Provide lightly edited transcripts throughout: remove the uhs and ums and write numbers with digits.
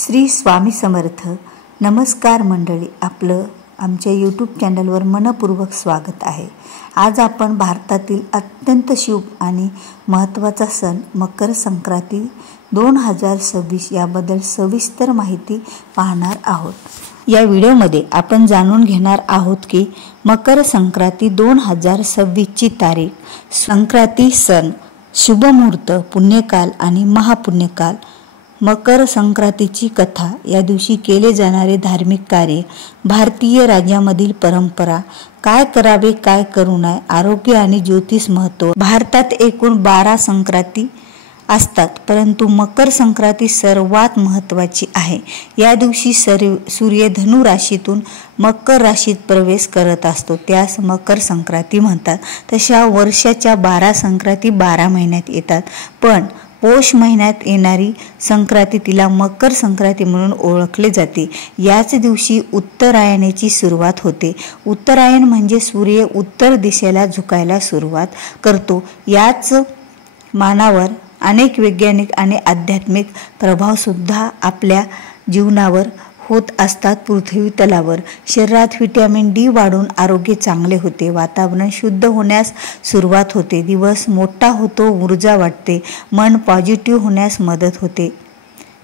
श्री स्वामी समर्थ. नमस्कार मंडळी, आपलं आमच्या यूट्यूब चॅनलवर मनपूर्वक स्वागत आहे. आज आपण भारतातील अत्यंत शुभ आणि महत्त्वाचा सण मकर संक्रांती 2026 याबद्दल सविस्तर माहिती पाहणार आहोत. या व्हिडिओमध्ये आपण जाणून घेणार आहोत की मकर संक्रांती 2026 ची तारीख, संक्रांती सण, शुभ मुहूर्त, पुण्यकाल आणि महापुण्यकाल, मकर संक्रांतीची कथा, या दिवशी केले जाणारे धार्मिक कार्य, भारतीय राज्यामधील परंपरा, काय करावे काय करू नये, आरोग्य आणि ज्योतिष महत्त्व. भारतात एकूण 12 संक्रांती असतात, परंतु मकर संक्रांती सर्वात महत्त्वाची आहे. या दिवशी सूर्य धनु राशीतून मकर राशीत प्रवेश करत असतो, त्यास मकर संक्रांती म्हणतात. तशा वर्षाच्या 12 संक्रांती 12 महिन्यात येतात, पण पौष महिन्यात येणारी संक्रांती तिला मकर संक्रांती म्हणून ओळखले जाते. याच दिवशी उत्तरायणाची सुरुवात होते. उत्तरायण म्हणजे सूर्य उत्तर दिशेला झुकायला सुरुवात करतो. याच मानावर अनेक वैज्ञानिक आणि आध्यात्मिक प्रभाव सुद्धा आपल्या जीवनावर होत असतात. पृथ्वी तलावर शरीरात व्हिटॅमिन डी वाढून आरोग्य चांगले होते, वातावरण शुद्ध होण्यास सुरुवात होते, दिवस मोठा होतो, ऊर्जा वाटते, मन पॉझिटिव्ह होण्यास मदत होते.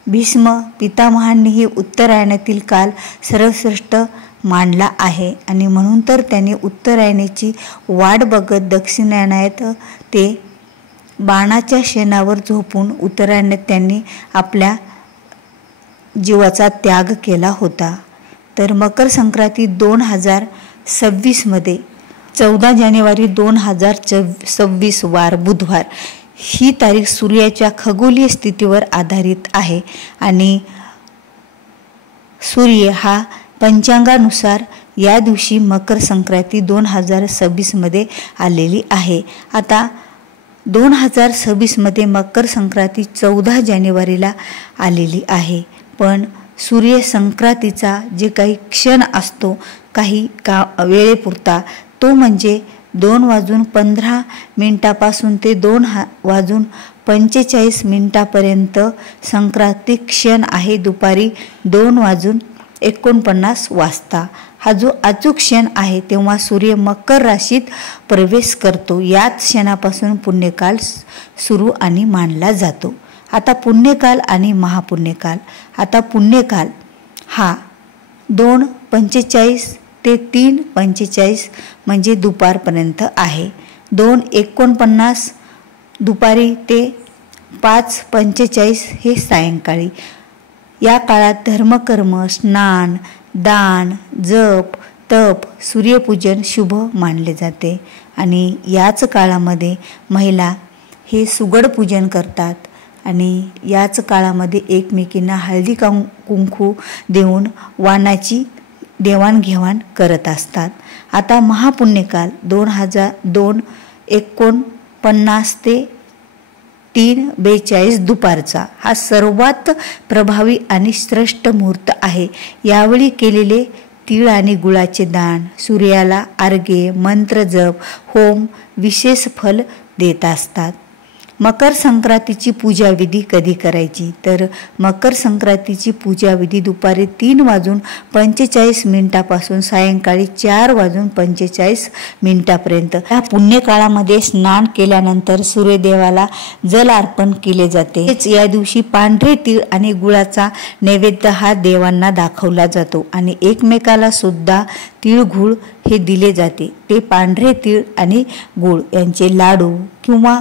भीष्म पितामहांनीही उत्तरायणातील काल सर्वश्रेष्ठ मानला आहे आणि म्हणून तर त्यांनी उत्तरायणाची वाट बघत दक्षिणायनात ते बाणाच्या शेणावर झोपून उत्तरायणात त्यांनी आपल्या जीवाचा त्याग केला होता. तर मकर संक्रांती 2026 मध्ये 14 जानेवारी 2026 वार बुधवार ही तारीख सूर्याच्या खगोलीय स्थितीवर आधारित आहे आणि सूर्य हा पंचांगानुसार या दिवशी मकर संक्रांती 2026 मध्ये आलेली आहे. आता 2026 मध्ये मकर संक्रांती 14 जानेवारीला आलेली आहे, पण सूर्य संक्रांतीचा जे काही क्षण असतो काही वेळेपुरता, तो म्हणजे 2:15 पासून ते 2:45 संक्रांती क्षण आहे. दुपारी 2:49 हा जो अचूक क्षण आहे तेव्हा सूर्य मकर राशीत प्रवेश करतो. याच क्षणापासून पुण्यकाल सुरू आणि मानला जातो. आता पुण्यकाल आणि महापुण्यकाल. आता पुण्यकाल हा 2:45 ते 3:45 म्हणजे दुपारपर्यंत आहे. 2:49 दुपारी ते 5:45 हे सायंकाळी. या काळात धर्मकर्म, स्नान, दान, जप, तप, सूर्यपूजन शुभ मानले जाते आणि याच काळामध्ये महिला हे सुगड पूजन करतात आणि याच काळामध्ये एकमेकींना हळदी कुंकू देऊन वाणाची देवाणघेवाण करत असतात. आता महापुण्यकाल 2:49 ते 3:42 दुपारचा हा सर्वात प्रभावी आणि श्रेष्ठ मुहूर्त आहे. यावेळी केलेले तीळ आणि गुळाचे दान, सूर्याला अर्घ्य, मंत्र जप, होम विशेष फल देत असतात. मकर संक्रांतीची पूजाविधी कधी करायची, तर मकर संक्रांतीची पूजाविधी दुपारी 3:45 पासून सायंकाळी 4:45 पर्यंत. या पुण्यकाळामध्ये स्नान केल्यानंतर सूर्यदेवाला जल अर्पण केले जाते. या दिवशी पांढरे तीळ आणि गुळाचा नैवेद्य हा देवांना दाखवला जातो आणि एकमेकाला सुद्धा तिळगुळ हे दिले जाते. ते पांढरे तीळ आणि गुळ यांचे लाडू किंवा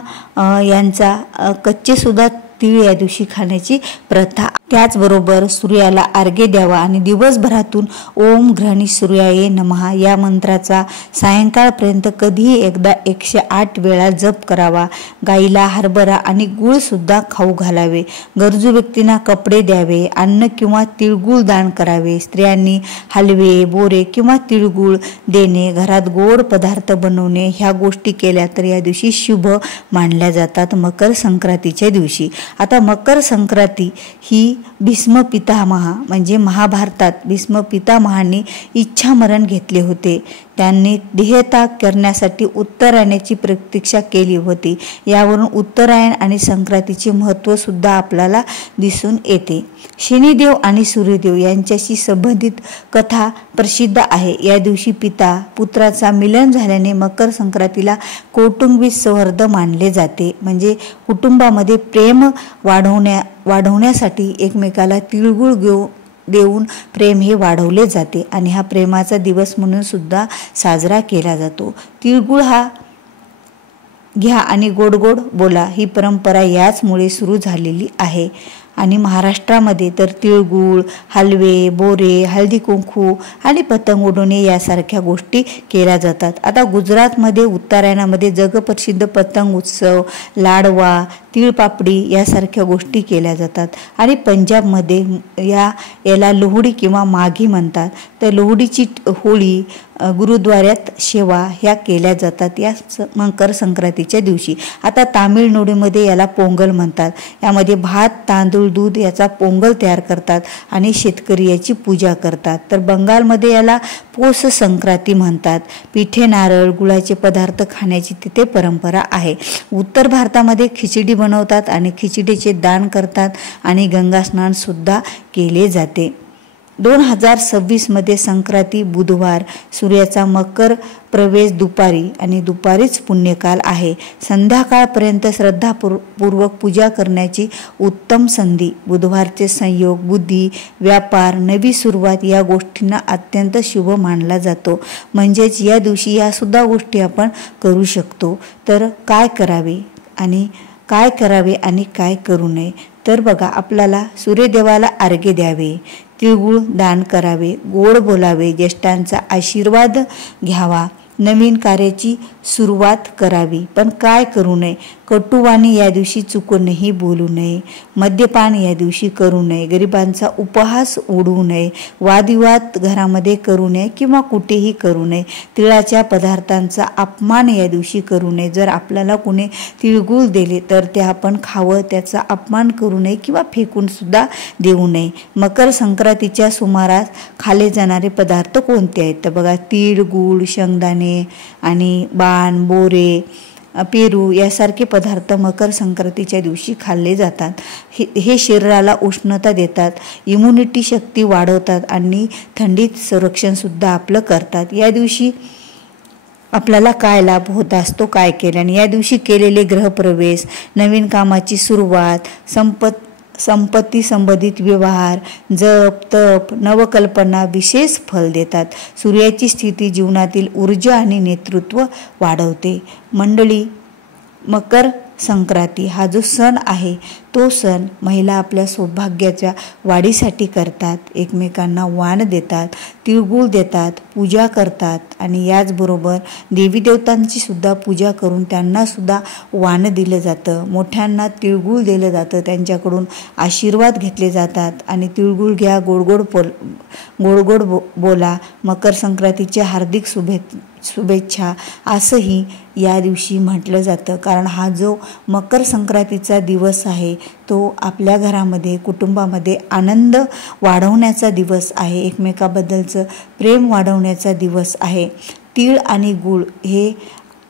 यांचा कच्चे सुद्धा तीळ या दिवशी खाण्याची प्रथा. त्याचबरोबर सूर्याला अर्घ्य द्यावा आणि दिवसभरातून ओम ग्रहणी सूर्याय नमः या मंत्राचा सायंकाळपर्यंत कधीही एकदा 108 वेळा जप करावा. गाईला हरभरा आणि गुळ सुद्धा खाऊ घालावे. गरजू व्यक्तींना कपडे द्यावे. अन्न किंवा तिळगुळ दान करावे. स्त्रियांनी हलवे, बोरे किंवा तिळगुळ देणे, घरात गोड पदार्थ बनवणे ह्या गोष्टी केल्या तर या दिवशी शुभ मानल्या जातात मकर संक्रांतीच्या दिवशी. आता मकर संक्रांती ही भीष्म पितामह म्हणजे महाभारतात भीष्म पितामहांनी इच्छामरण घेतले होते. त्यांनी देहत्याग करण्यासाठी उत्तरायणाची प्रतीक्षा केली होती. यावरून उत्तरायण आणि संक्रांतीचे महत्त्व सुद्धा आपल्याला दिसून येते. शनिदेव आणि सूर्यदेव यांच्याशी संबंधित कथा प्रसिद्ध आहे. या दिवशी पिता पुत्राचा मिलन झाल्याने मकर संक्रांतीला कौटुंबिक सौहार्द मानले जाते. म्हणजे कुटुंबामध्ये प्रेम वाढवण्यासाठी एकमेकाला तिळगुळ देऊन प्रेम हे वाढवले जाते आणि हा प्रेमाचा दिवस म्हणून सुद्धा साजरा केला जातो. तिळगुळ हा घ्या आणि गोड गोड बोला ही परंपरा याचमुळे सुरू झालेली आहे. आणि महाराष्ट्रामध्ये तर तिळगुळ, हलवे, बोरे, हळदी कुंकू आणि पतंग उडवणे यासारख्या गोष्टी केल्या जातात. आता गुजरातमध्ये उत्तरायणामध्ये जगप्रसिद्ध पतंग उत्सव, लाडवा, तिळपापडी यासारख्या गोष्टी केल्या जातात. आणि पंजाबमध्ये याला लोहडी किंवा माघी म्हणतात. तर लोहडीची होळी गुरुद्वाऱ्यात सेवा ह्या केल्या जातात या मकर संक्रांतीच्या दिवशी. आता तामिळनाडूमध्ये याला पोंगल म्हणतात. यामध्ये भात, तांदूळ, दूध याचा पोंगल तयार करतात आणि शेतकरी याची पूजा करतात. तर बंगालमध्ये याला पौष संक्रांती म्हणतात. पिठे, नारळ, गुळाचे पदार्थ खाण्याची तिथे परंपरा आहे. उत्तर भारतामध्ये खिचडी बनवतात आणि खिचडीचे दान करतात आणि गंगा स्नान सुद्धा केले जाते. 2026 मध्ये संक्रांती बुधवार, सूर्याचा मकर प्रवेश दुपारी आणि दुपारीच पुण्यकाल आहे. संध्याकाळपर्यंत श्रद्धापूर्वक पूजा करण्याची उत्तम संधी. बुधवारचे संयोग, बुद्धी, व्यापार, नवी सुरुवात या गोष्टींना अत्यंत शुभ मानला जातो. म्हणजेच या दिवशी या सुद्धा गोष्टी आपण करू शकतो. तर काय करावे आणि काय करू नये, तर बघा, आपल्याला सूर्यदेवाला अर्घ्य द्यावे, तिळगुळ दान करावे, गोड बोलावे, ज्येष्ठांचा आशीर्वाद घ्यावा, नवीन कार्याची सुरुवात करावी. पण काय करू नये? कटुवाणी या दिवशी चुकूनही बोलू नये, मद्यपान या दिवशी करू नये, गरिबांचा उपहास उडवू नये, वादविवाद घरामध्ये करू नये किंवा कुठेही करू नये, तिळाच्या पदार्थांचा अपमान या दिवशी करू नये. जर आपल्याला कोणी तिळगुळ दिले तर ते आपण खावं, त्याचा अपमान करू नये किंवा फेकून सुद्धा देऊ नये. मकर संक्रांतीच्या सुमारास खाल्ले जाणारे पदार्थ कोणते आहेत? तर बघा, तीळ, गूळ, शेंगदाणे आणि बाण, बोरे, पेरू यासारखे पदार्थ मकर संक्रांतीच्या दिवशी खाल्ले जातात. हे शरीराला उष्णता देतात, इम्युनिटी शक्ती वाढवतात आणि थंडीत संरक्षण सुद्धा आपलं करतात. या दिवशी आपल्याला काय लाभ होत असतो काय केल्याने? या दिवशी केलेले गृहप्रवेश, नवीन कामाची सुरुवात, संपत्ती संबंधित व्यवहार, जप, तप, नवकल्पना विशेष फल देतात. सूर्याची स्थिती जीवनातील ऊर्जा आणि नेतृत्व वाढवते. मंडळी, मकर संक्रांती हा जो सण आहे तो सण महिला आपल्या सौभाग्याच्या वाढीसाठी करतात, एकमेकांना वाण देतात, तिळगुळ देतात, पूजा करतात आणि याचबरोबर देवी देवतांची सुद्धा पूजा करून त्यांना सुद्धा वाण दिलं जातं. मोठ्यांना तिळगुळ दिलं जातं, त्यांच्याकडून आशीर्वाद घेतले जातात आणि तिळगुळ घ्या, गोड बोला, मकर संक्रांतीच्या हार्दिक शुभेच्छा असंही या दिवशी म्हटलं जातं. कारण हा जो मकर संक्रांतीचा दिवस आहे तो आपल्या घरामध्ये, कुटुंबामध्ये आनंद वाढवण्याचा दिवस आहे, एकमेकाबद्दलचं प्रेम वाढवण्याचा दिवस आहे. तीळ आणि गूळ हे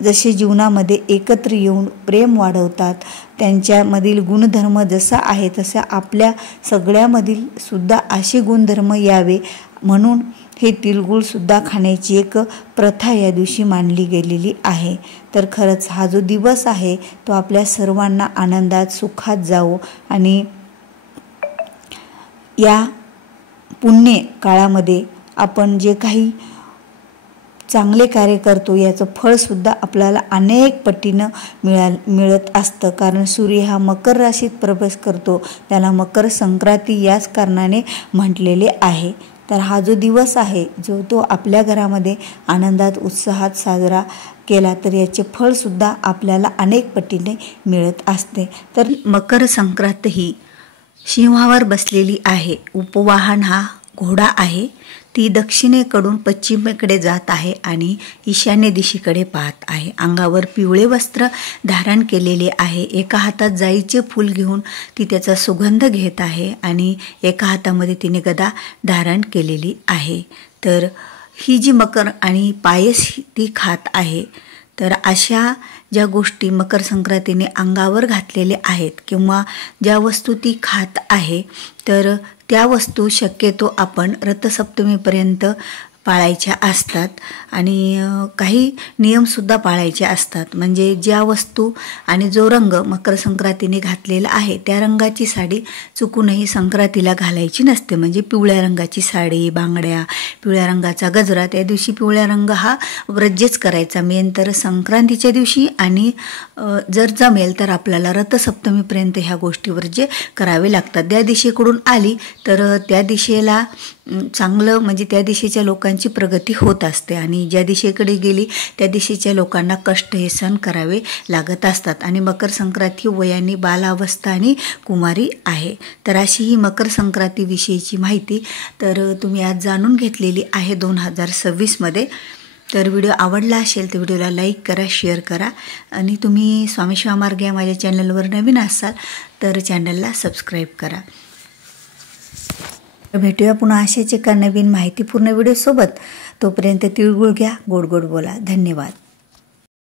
जसे जीवनामध्ये एकत्र येऊन प्रेम वाढवतात, त्यांच्यामधील गुणधर्म जसा आहे तसा आपल्या सगळ्यामधील सुद्धा असे गुणधर्म यावे म्हणून हे तिळगुळ सुद्धा खाण्याची एक प्रथा या दिवशी मानली गेलेली आहे. तर खरंच हा जो दिवस आहे तो आपल्या सर्वांना आनंदात, सुखात जावो आणि या पुण्य काळामध्ये आपण जे काही चांगले कार्य करतो याचं फळसुद्धा आपल्याला अनेक पटीनं मिळत असतं. कारण सूर्य हा मकर राशीत प्रवेश करतो, त्याला मकर संक्रांती याच कारणाने म्हटलेले आहे. तर हा जो दिवस आहे जो तो आपल्या घरामध्ये आनंदात, उत्साहात साजरा केला तर याचे फळसुद्धा आपल्याला अनेक पटीने मिळत असते. तर मकर संक्रांत ही सिंहावर बसलेली आहे. उपवाहन हा घोडा आहे. ती दक्षिणेकडून पश्चिमेकडे जात आहे आणि ईशान्य दिशेकडे पाहत आहे. अंगावर पिवळे वस्त्र धारण केलेले आहे. एका हातात जाईचे फूल घेऊन ती त्याचा सुगंध घेत आहे आणि एका हातामध्ये तिने गदा धारण केलेली आहे. तर ही जी मकर आणि पायस ती खात आहे, तर अशा ज्या गोष्टी मकर संक्रांतीने अंगावर घातलेल्या आहेत किंवा ज्या वस्तू ती खात आहे, तर त्या वस्तू शक्यतो आपण रथसप्तमीपर्यंत पाळायच्या असतात आणि काही नियमसुद्धा पाळायचे असतात. म्हणजे ज्या वस्तू आणि जो रंग मकर संक्रांतीने घातलेला आहे त्या रंगाची साडी चुकूनही संक्रांतीला घालायची नसते. म्हणजे पिवळ्या रंगाची साडी, बांगड्या, पिवळ्या रंगाचा गजरा, त्या दिवशी पिवळ्या रंग हा वर्ज्यच करायचा मेन तर संक्रांतीच्या दिवशी. आणि जर जमेल तर आपल्याला रथसप्तमीपर्यंत ह्या गोष्टी वर्ज्य करावे लागतात. त्या दिशेकडून आली तर त्या दिशेला चांगलं म्हणजे त्या दिशेच्या लोकांची प्रगती होत असते आणि ज्या दिशेकडे गेली त्या दिशेच्या लोकांना कष्ट हे सहन करावे लागत असतात. आणि मकर संक्रांती वयाने बालावस्था आणि कुमारी आहे. तर अशी ही मकर संक्रांतीविषयीची माहिती तर तुम्ही आज जाणून घेतलेली आहे 2026मध्ये. तर व्हिडिओ आवडला असेल तर व्हिडिओला लाईक करा, शेअर करा आणि तुम्ही स्वामी शिवा मार्गे या माझ्या चॅनलवर नवीन असाल तर चॅनलला सबस्क्राईब करा. भेटूया पुन्हा अशाच एका नवीन माहितीपूर्ण व्हिडिओसोबत. तोपर्यंत तिळगुळ घ्या, गोड गोड बोला. धन्यवाद.